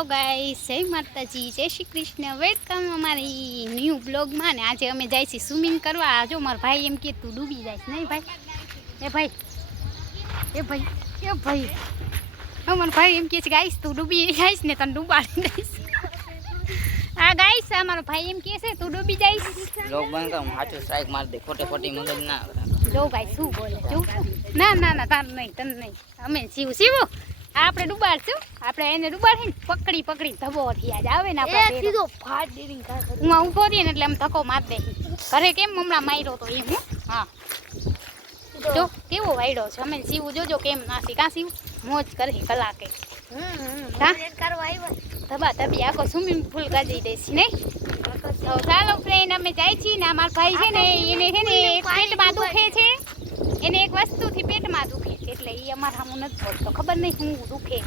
Hello guys, જય માતાજી, જય શ્રી કૃષ્ણ, વેલકમ અમારી ન્યૂ બ્લોગમાં. ને આજે અમે જાય છીએ સ્વિમિંગ કરવા. જો મારો ભાઈ એમ કે તું ડૂબી જાય નહીં ભાઈ? એ ભાઈ એ ભાઈ એ ભાઈ અમારો ભાઈ એમ કે છે ગાઈસ તું ડૂબી જઈશ ને તને ડૂબાડી દઈશ. હા ગાઈસ, અમારો ભાઈ એમ કે છે તું ડૂબી જઈશ. લોક બંધ કર, હાચું સ્ટ્રાઇક માર દે, ખોટે ખોટી મગજ ના જો ગાઈસ શું બોલે જો. ના ના ના તાર નહીં, તને નહીં, અમે સીવું આપણે ડૂબાડશું. આપણે એને ડૂબાડીને પકડી ધબોથી આજ આવે ને આપણે સીધો ફાટ દેરીને હું ઊભો થઈને એટલે આમ ધક્કો માર દે. ઘરે કેમ હમણાં માર્યો તો એમ. હા જો કેવો વાયડો છે. અમે સીવું જોજો કેમ નાસી કાં સીવું મોજ કરી કલાકે ધબા ધબી આખો સ્વિમિંગ પુલ ગાજી દઈશ નહીં. તો ચાલો ફ્રેન્ડ, અમે જાય છીએ ને. અમારા ભાઈ છે ને એને છે ને એક પેટમાં દુખે છે, એને એક વસ્તુથી પેટમાં દુખે છે એટલે એ અમારે સામું નથી બોલતો. ખબર નહીં શું દુખે,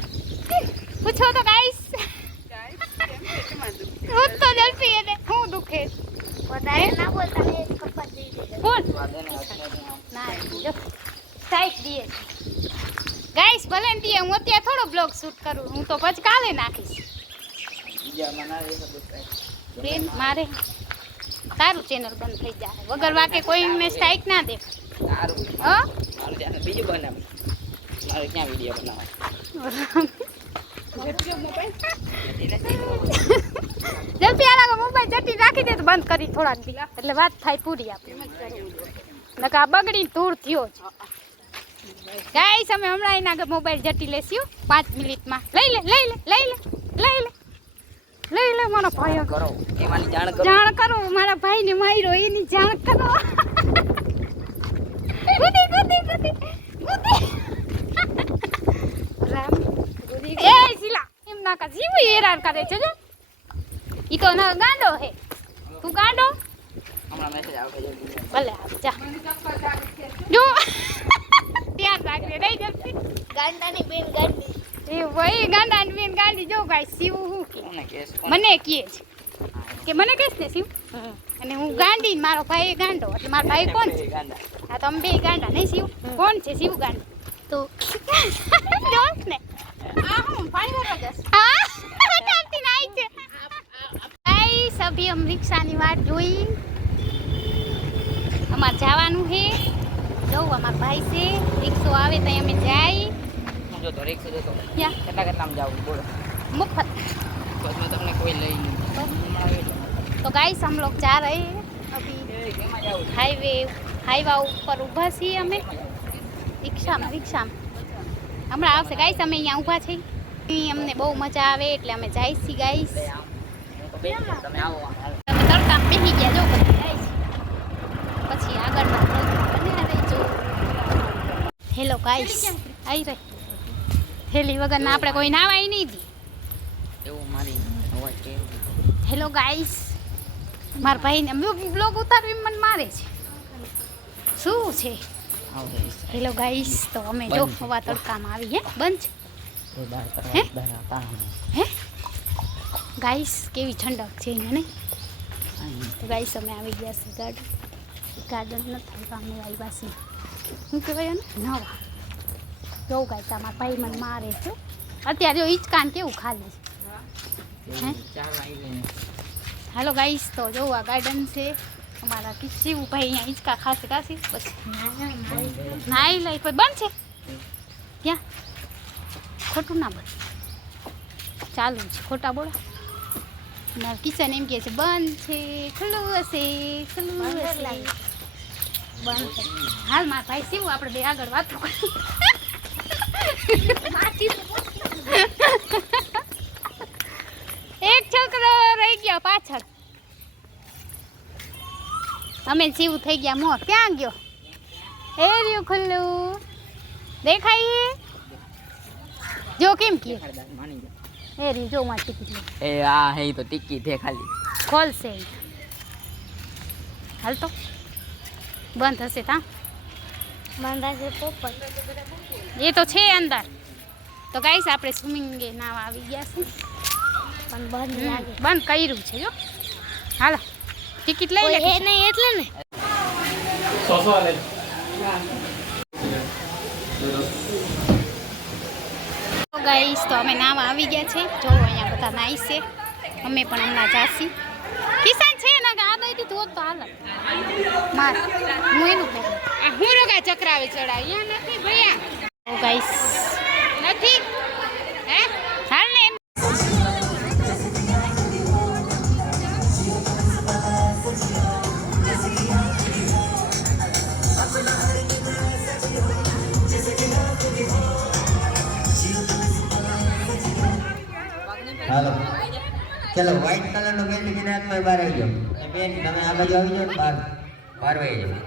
પૂછો તો ગાઈસ. હું તો જલ્દી એને શું દુખે ના બોલતા કોણ ના જો સાઈડ દે ગાઈસ. ભલે ને દે, હું અત્યારે થોડો બ્લોગ શૂટ કરું, હું તો પછી કાલે નાખીશ. મારે તારું ચેનલ બંધ થઈ જાય વગર વાકે કોઈને સ્ટ્રાઇક ના દે. બીજું બનાવ મારે ક્યાં વિડીયો બનાવવા જલ્દી આલા મોબાઈલ જટી રાખી દે તો બંધ કરી થોડાક દી એટલે વાત થાય પૂરી. આપણે નકા બગડી ધૂળ થયો છે ગાઈસ. અમે હમણાં એના મોબાઈલ જટી લેશું 5 મિનિટમાં. લઈ લે મારો ભાઈ કરો એમાંની જાણ કરો મારા ભાઈને માર્યો એની જાણ કરો. એ શીલા એમ ના કા જીવ હેરાન કરે છે જો. ઈ તો ના ગાંડો હે. તું ગાંડો હમણાં મેસેજ આવશે ભલે આવ જા જો ધ્યાન રાખજે નહીં જલ્દી. ગાંડાની બેન ગાંડી એ ભાઈ ગાંડાની બેન ગાંડી જો ગાઈ શિવ હું કે મને કહે છે કે મને કહેશ ને શિવ અને હું ગાંડી મારો ભાઈ ગાંડો એટલે મારો ભાઈ કોણ છે? હા તો અમે બે ગાંડા નહીં શિવ કોણ છે? શિવ ગાંડો તો જોશ ને આ હું પાણી ભરવા જશ. હા ચાલતી નાઈ છે ગાઈસ. અભી हम રિક્ષાની વાટ જોઈ. અમારે જવાનું છે જો. અમારા ભાઈ છે રિક્ષો આવે તો અમે જાય. હું જો તો રિક્ષા જોતો ક્યાં કેટલામાં જાવું બોલો मुफ्त બસ મેં તમને કોઈ લઈ નહીં. तो गाइस हम लोग जा रहे हैं अभी हाईवे ऊपर ऊभा છીએ અમે રિક્ષામાં હમણાં આવશે ગાઈસ. અમે અહીંયા ઊભા છીએ, અમને બહુ મજા આવે એટલે અમે જાય છીએ ગાઈસ. તમે આવો તમે તડકામાં બેસી ગયા જો પછી ગાઈસ. પછી આગળના બને રહેજો. હેલો ગાઈસ, આવી રહી હેલી વગર આપણે કોઈ નાવાય નહીં દી. એવું મારી અવાજ કેવું. હેલો ગાઈસ, મારા ભાઈને બ્લોગ ઉતારવી મને મારે છે. શું છે? હેલો ગાઈસ, તો અમે જો હવા તડકામાં આવી. બંધ હે ગાઈસ, કેવી ઠંડક છે અહીંયા નહીં? તો ગાઈસ અમે આવી ગયા છે ગાર્ડન નથી અમે આવ્યા છીએ શું કહેવાય ને નવા. જો ગાઈસ મારા ભાઈ મને મારે છે અત્યારે. જો હિંચકાન કેવું ખાલી છે. હાલો ગાઈસ, તો જો આ ગાર્ડન છે અમારા શિવું ભાઈ. અહીંયા હિંચકા ખાશે કાશી પછી નાઈ લઈ કોઈ બંધ છે ક્યાં? ખોટું ના બંધ ચાલુ છે, ખોટા બોલા. મારા કિચન એમ કહે છે બંધ છે, ખુલ્લું હશે બંધ છે. હાલ મારા ભાઈ શિવું આપણે બે આગળ વાતો કરી. એક છોકરો રહી ગયો પાછળ. અમે જીવ થઈ ગયા મોર. ક્યાં ગયો? એ રહ્યું ખુલ્લું દેખાય જો. કેમ કે એ રહ્યું જો માં ટિકિટ એ આ હે તો ટિકિટ હે ખાલી ખોલશે. હાલ તો બંધ હશે તા એ તો છે અંદર. તો ગાઈસ આપણે સ્વિમિંગ નાવા આવી ગયા છે પણ બંધ કર્યું છે જો. હાલો ટિકિટ લઈ લે નહીં એટલે ને. ગાઈસ તો અમે નાવા આવી ગયા છે. જો અહીંયા બધા નાઈ છે. અમે પણ હમણાં જાસી. કિસાન છે ને કે આ દઈ દીધું હોત તો હાલ માર હું એનું કહું હું રોગા ચક્રાવે ચડાય અહીંયા નથી ભૈયા ગાઈસ નથી હે હાલ ને એમ. હાલો ચલો વ્હાઈટ કલર નો બેલ્ટ જેને હાથમાં બહાર આવી જાઓ એ બેન તમે આ બાજુ આવી જાઓ બહાર બહાર વહી જાઓ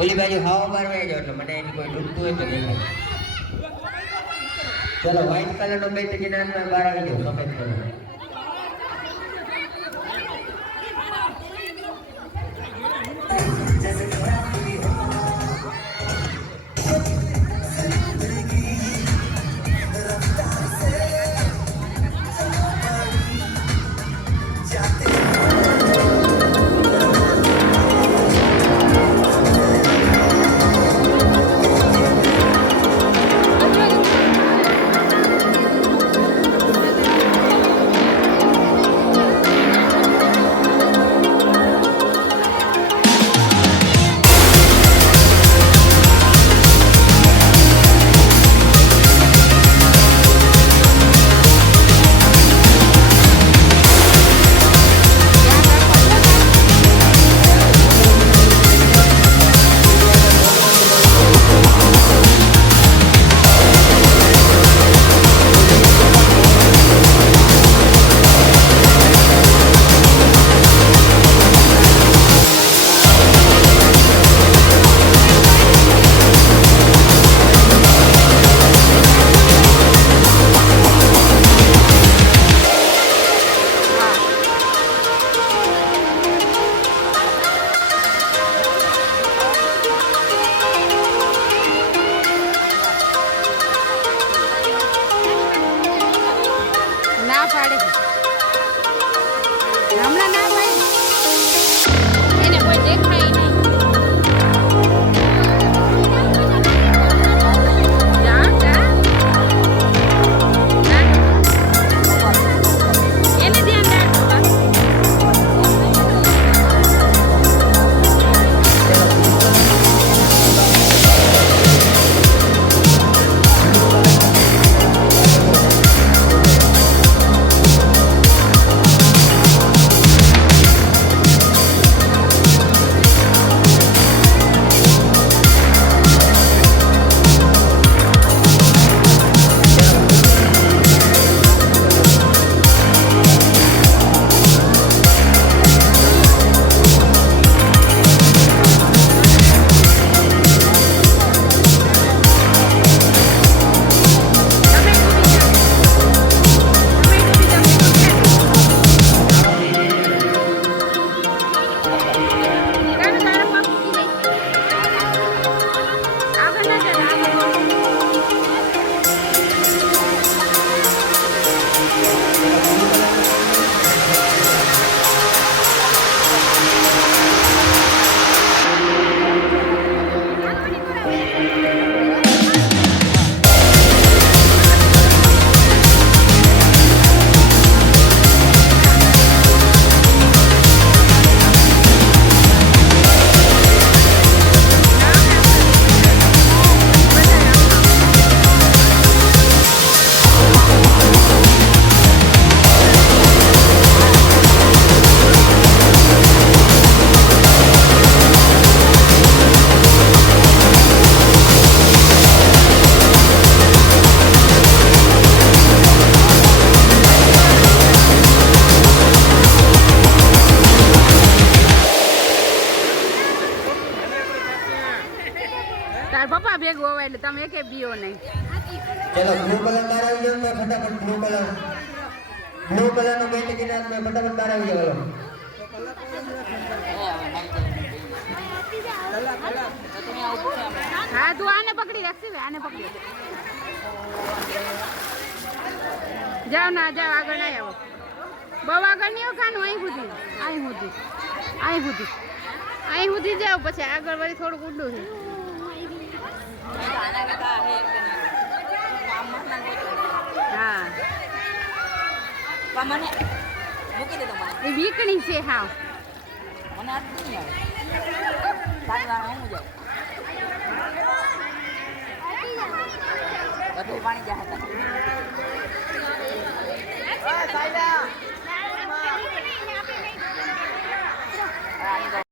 ઓલી બાજુ હાવ બહાર વહી જાઓ એટલે મને એની કોઈ ડૂબતું હોય તો દેખાય ચલો વ્હાઈટ કલર નો બેલ્ટ જેને હાથમાં બહાર આવી જાઓ સફેદ કલર ના પાડે હમણાં ના પાડે એને કોઈ દેખાય નહીં જા જા એને ધ્યાન રાખો તાર પપ્પા ભેગું હોય એટલે તમે એકે પીઓ નહીં ચલો બ્લુ કલર બહાર આવી જાઓ તો ફટાફટ બ્લુ કલર નો બેલ્ટ જેને હાથમાં ફટાફટ બહાર આવી જાઓ હા તું આને પકડી રાખશે આને પકડી જાઓ ના જાઓ આગળ ના આવો બહુ આગળ નહીં આવો કાનું અહીં સુધી જાઓ પછી આગળ વળી થોડુંક ઊંડું છે આસમાન પહોંચો હા પણ મને મૂકી દે તો મને એ વીકણી છે હાવ મને આટલું નહીં આવે તારી વાર હું જાય બધું પાણી જાય હતા